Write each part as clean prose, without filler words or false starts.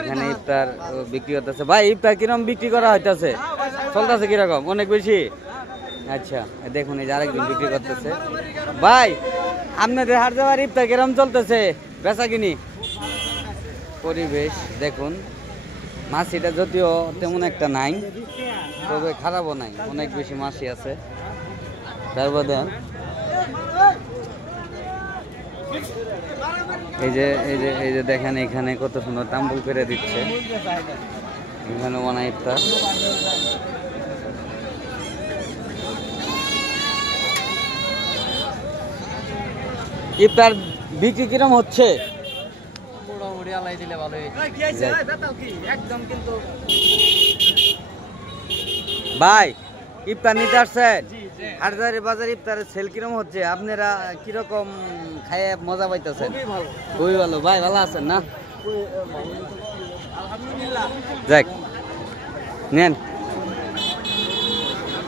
এখানে ইফতার বিক্রি করতেছে। ভাই ইফতার কিরকম বিক্রি করা হইতেছে, চলতেছে কিরকম? অনেক বেশি। আচ্ছা দেখুন এই যে আরেকজন বিক্রি করতেছে। ভাই আপনাদের হাটজাবার ইফতার কিরকম চলতেছে, বেচা কিনি? পরিবেশ দেখুন, মাছিটা যদিও তেমন একটা নাই, তবে খারাপও নাই, অনেক বেশি মাছি আছে। তারপর দেন এই যে দেখেন এখানে কত সুন্দর তাম্বুল করে দিচ্ছে, এখানে বানায় ইফতার। ইফতার বিক্রি কিরম হচ্ছে? মোটামুটি আলাই দিলে ভালো একদম। কিন্তু ভাই ইফতার নিতে আসছেন, হাটজারি বাজার ইফতারের সেল কিরকম হচ্ছে? আপনারা কিরকম খাইয়ে মজা পাইতেছেন? খুবই ভালো। ভাই ভালো আছেন না? যাক নেন।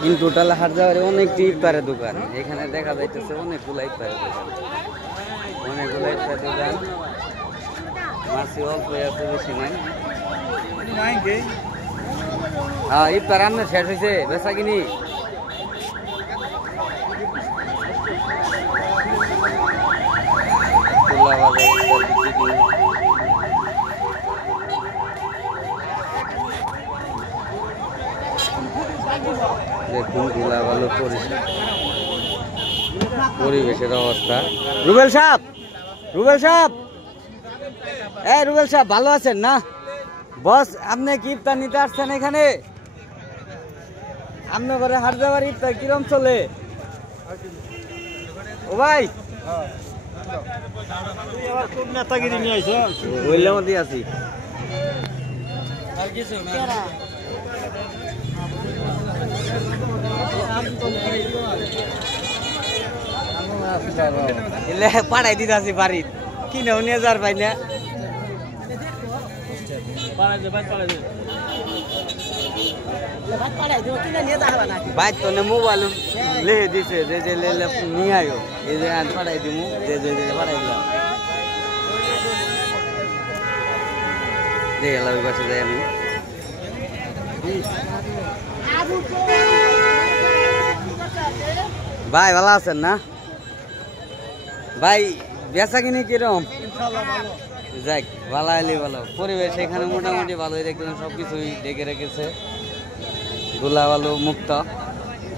ইন টোটাল হাটজারি অনেকটি ইফতারের দোকান, এখানে দেখা যাইতেছে অনেকগুলো ইফতারের দোকান, অনেকগুলো ইফতার দোকান। মাছি অল্প আছে, বেশি নাই। হ্যাঁ ইফতার রান্না শেষ হয়েছে, বেচা কিনি? দেখুন ধুলা ভালো পরিবেশের অবস্থা। রুবেল সাহেব, রুবেল সাহেব, রুবেল সাহেব ভালো আছেন না? বস আপনি কি ইফতার নিতে আসছেন এখানে? আপনার ঘরে হাটজাবার ইফতার কিরম চলে? ও ভাই আছি। পাড়াই দিতে আছি বাড়ির, কিনেও নিয়ে যার পাই না। বাইর তো মোবাইল লেহে দিছে যে যে নিয়ে আয়ো, এই যে পাঠাই দিব, যে যে পাঠাই দিলাম। দেখে ওই পাশে যাই আমি। ভাই ভালো আছেন না? ভাই বেচা কিনি কিরম? যাক ভালো আইলে ভালো। পরিবেশ এখানে মোটামুটি ভালোই দেখলাম, সবকিছুই ডেকে রেখেছে, ধুলা ভালো মুক্ত,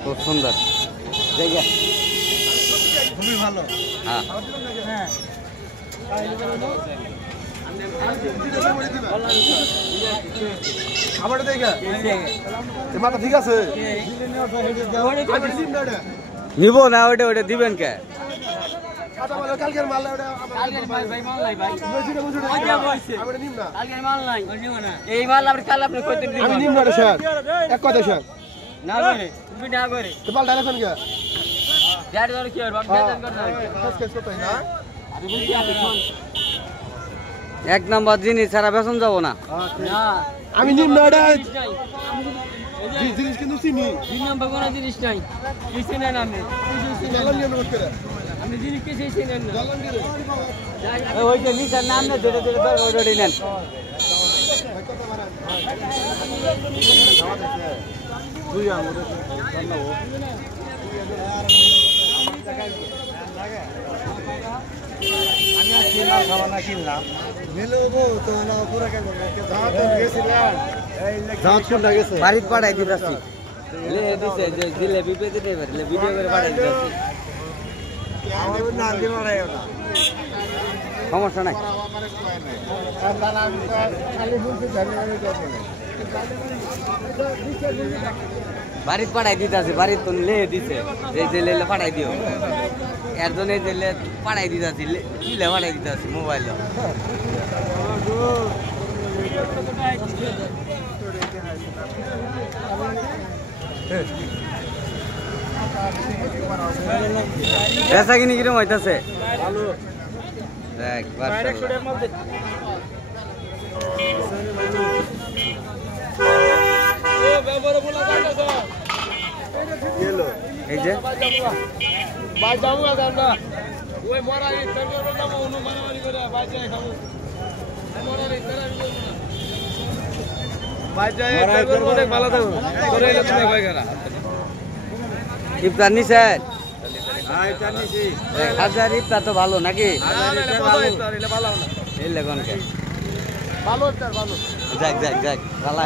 খুব সুন্দর জায়গা, খুবই ভালো। হ্যাঁ ঠিক আছে নিব না, ওটা ওটা দিবেন কে? এক নম্বর জিনিস ছাড়া বেতন যাবো না আমি। জিনিস কিন্তু চিনি, দুই নম্বর কোনো জিনিস নাই, চিনেন আপনি? আপনি জিনিস কিছুই চিনেন না। ওই যে নিচের নাম না, ধরে ধরে ধরে ওইটাই নেন। বাড়িতে পাঠাই দিতেছি, জিলেবি পেতে ভিডিও করে পাঠাই দিতেছি, সমস্যা নাই। বাড়িতে পাঠাই দিতেছি, বাড়িতে তো লে দিছে, এই যে লেলে পাঠাই দিও, এর জন্য এই যে পাঠাই দিতেছি, কিলে পাঠাই দিতেছি মোবাইল। বেচা কিনি কিরম হইতাছে? এই যে ওই মরা ইফতার নিছেন? হাজার ইফতার তো ভালো নাকি? এই লেগনকে যাক যাক যাক ভালো